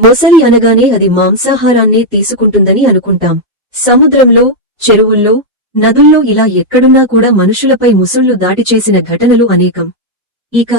మొసలి అనగానే అది మాంసాహారాన్నే తీసుకుంటుందని అనుకుంటాం. సముద్రంలో, చెరువుల్లో, నదుల్లో ఇలా ఎక్కడున్నా కూడా మనుషులపై ముసుళ్లు దాడి చేసిన ఘటనలు అనేకం. ఇక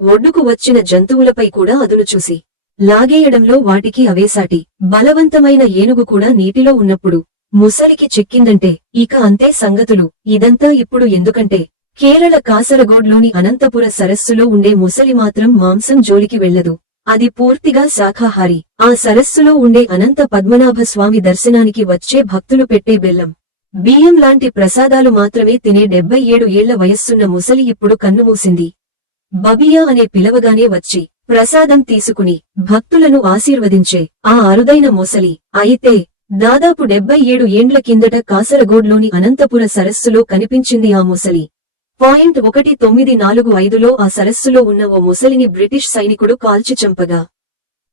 ఒడ్డుకు వచ్చిన జంతువులపై కూడా అదును చూసి లాగేయడంలో వాటికి అవేసాటి. బలవంతమైన ఏనుగు కూడా నీటిలో ఉన్నప్పుడు ముసలికి చిక్కిందంటే ఇక అంతే సంగతులు. ఇదంతా ఇప్పుడు ఎందుకంటే కేరళ కాసరగోడ్లోని అనంతపుర సరస్సులో ఉండే ముసలి మాత్రం మాంసం జోలికి వెళ్లదు. అది పూర్తిగా శాఖాహారి. ఆ సరస్సులో ఉండే అనంత పద్మనాభ స్వామి దర్శనానికి వచ్చే భక్తులు పెట్టే బెల్లం, బియ్యం లాంటి ప్రసాదాలు మాత్రమే తినే 77 ఏళ్ల వయస్సున్న ముసలి ఇప్పుడు కన్నుమూసింది. బబియా అనే పిలవగానే వచ్చి ప్రసాదం తీసుకుని భక్తులను ఆశీర్వదించే ఆ అరుదైన ముసలి. అయితే దాదాపు 77 ఏండ్ల కిందట కాసరగోడ్లోని అనంతపుర సరస్సులో కనిపించింది ఆ ముసలి. 1945లో ఆ సరస్సులో ఉన్న ఓ ముసలిని బ్రిటిష్ సైనికుడు కాల్చి చంపగా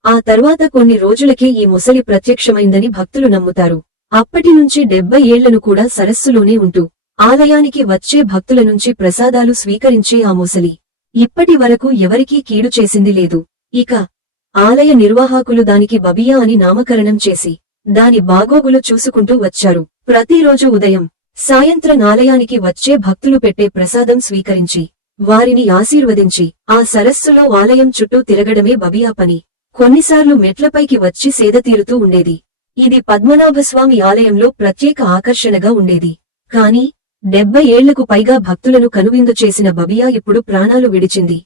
ఆ తర్వాత కొన్ని రోజులకే ఈ ముసలి ప్రత్యక్షమైందని భక్తులు నమ్ముతారు. అప్పటినుంచి 70 ఏళ్లను కూడా సరస్సులోనే ఉంటూ ఆలయానికి వచ్చే భక్తుల నుంచి ప్రసాదాలు స్వీకరించే ఆ ముసలి ఇప్పటి వరకు ఎవరికీ కీడు చేసింది లేదు. ఇక ఆలయ నిర్వాహకులు దానికి బబియా అని నామకరణం చేసి దాని బాగోగులు చూసుకుంటూ వచ్చారు. ప్రతిరోజు ఉదయం, సాయంత్రం ఆలయానికి వచ్చే భక్తులు పెట్టే ప్రసాదం స్వీకరించి వారిని ఆశీర్వదించి ఆ సరస్సులో ఆలయం చుట్టూ తిరగడమే బబియా పని. కొన్నిసార్లు మెట్లపైకి వచ్చి సేదతీరుతూ ఉండేది. ఇది పద్మనాభస్వామి ఆలయంలో ప్రత్యేక ఆకర్షణగా ఉండేది. కాని 70 ఏళ్లకు పైగా భక్తులను కనువిందు చేసిన బబియా ఇప్పుడు ప్రాణాలు విడిచింది.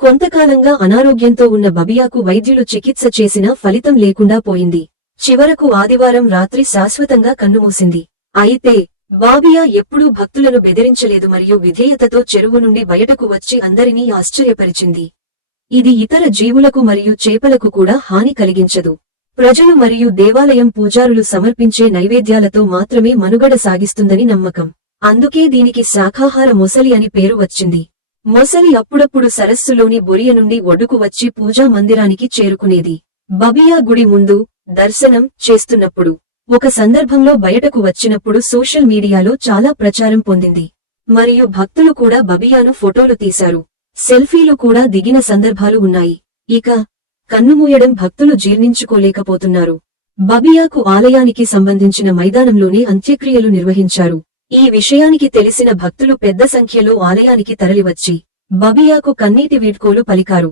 కొంతకాలంగా అనారోగ్యంతో ఉన్న బబియాకు వైద్యులు చికిత్స చేసినా ఫలితం లేకుండా పోయింది. చివరకు ఆదివారం రాత్రి శాశ్వతంగా కన్నుమూసింది. అయితే బాబియా ఎప్పుడూ భక్తులను బెదిరించలేదు మరియు విధేయతతో చెరువు నుండి బయటకు వచ్చి అందరినీ ఆశ్చర్యపరిచింది. ఇది ఇతర జీవులకు మరియు చేపలకు కూడా హాని కలిగించదు. ప్రజలు మరియు దేవాలయం పూజారులు సమర్పించే నైవేద్యాలతో మాత్రమే మనుగడ సాగిస్తుందని నమ్మకం. అందుకే దీనికి శాఖాహార మొసలి అని పేరు వచ్చింది. మొసలి అప్పుడప్పుడు సరస్సులోని బొరియ నుండి ఒడ్డుకు వచ్చి పూజా మందిరానికి చేరుకునేది. బబియా గుడి ముందు దర్శనం చేస్తున్నప్పుడు ఒక సందర్భంలో బయటకు వచ్చినప్పుడు సోషల్ మీడియాలో చాలా ప్రచారం పొందింది. మరియు భక్తులు కూడా బబియాను ఫోటోలు తీశారు. సెల్ఫీలు కూడా దిగిన సందర్భాలు ఉన్నాయి. ఇక కన్నుమూయడం భక్తులు జీర్ణించుకోలేకపోతున్నారు. బబియాకు ఆలయానికి సంబంధించిన మైదానంలోనే అంత్యక్రియలు నిర్వహించారు. ఈ విషయానికి తెలిసిన భక్తులు పెద్ద సంఖ్యలో ఆలయానికి తరలివచ్చి బబియాకు కన్నీటి వీడ్కోలు పలికారు.